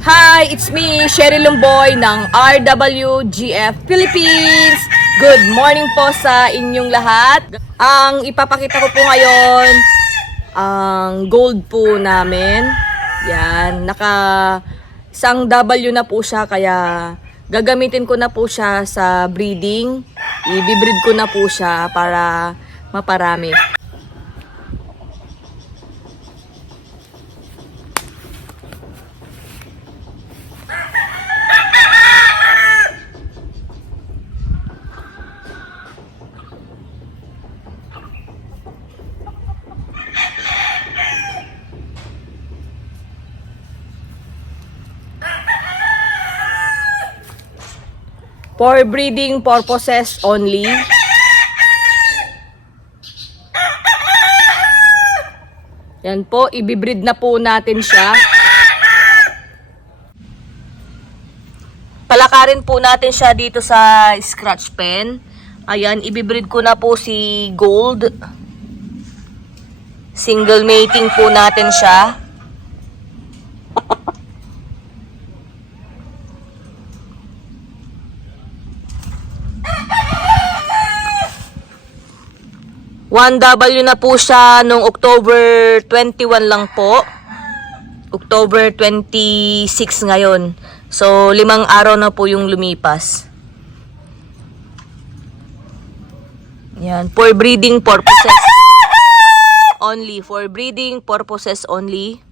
Hi, it's me, Sherry Lumboy ng RWGF Philippines. Good morning po sa inyong lahat. Ang ipapakita ko po ngayon, ang gold po namin. Yan, naka isang W na po siya, kaya gagamitin ko na po siya sa breeding. I-breed ko na po siya para maparami. For breeding purposes only. Yan po, ibibreed na po natin siya. Palakarin po natin siya dito sa scratch pen. Ayan, ibibreed ko na po si Gold. Single mating po natin siya. W na po siya nung October 21 lang po. October 26 ngayon. So, 5 araw na po yung lumipas. Yan. For breeding purposes only. For breeding purposes only.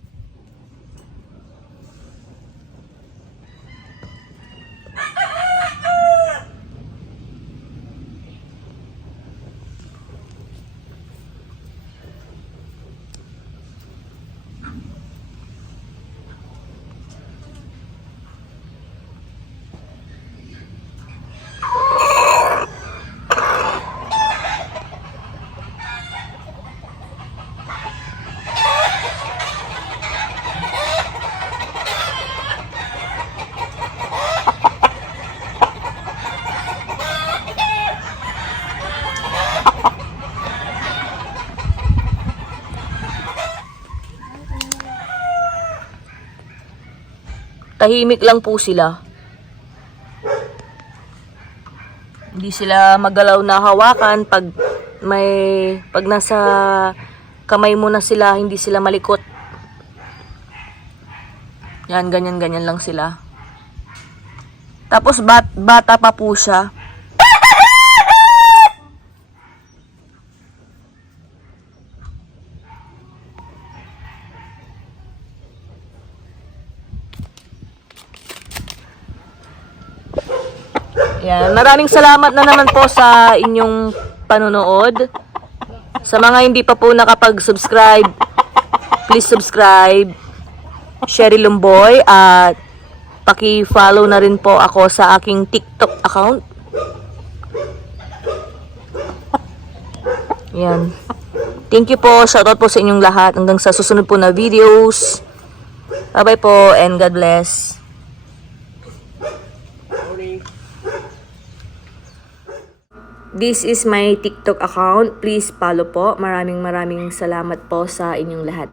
Tahimik lang po sila. Hindi sila magalaw na hawakan pag nasa kamay mo na sila, hindi sila malikot. Yan, ganyan lang sila. Tapos bata pa po siya. Yan, maraming salamat na naman po sa inyong panonood. Sa mga hindi pa po nakapag-subscribe, please subscribe, Sherry Lumboy, at paki-follow na rin po ako sa aking TikTok account. Yan. Thank you po, shoutout po sa inyong lahat. Hanggang sa susunod po na videos. Bye-bye po and God bless. This is my TikTok account. Please follow po. Maraming salamat po sa inyong lahat.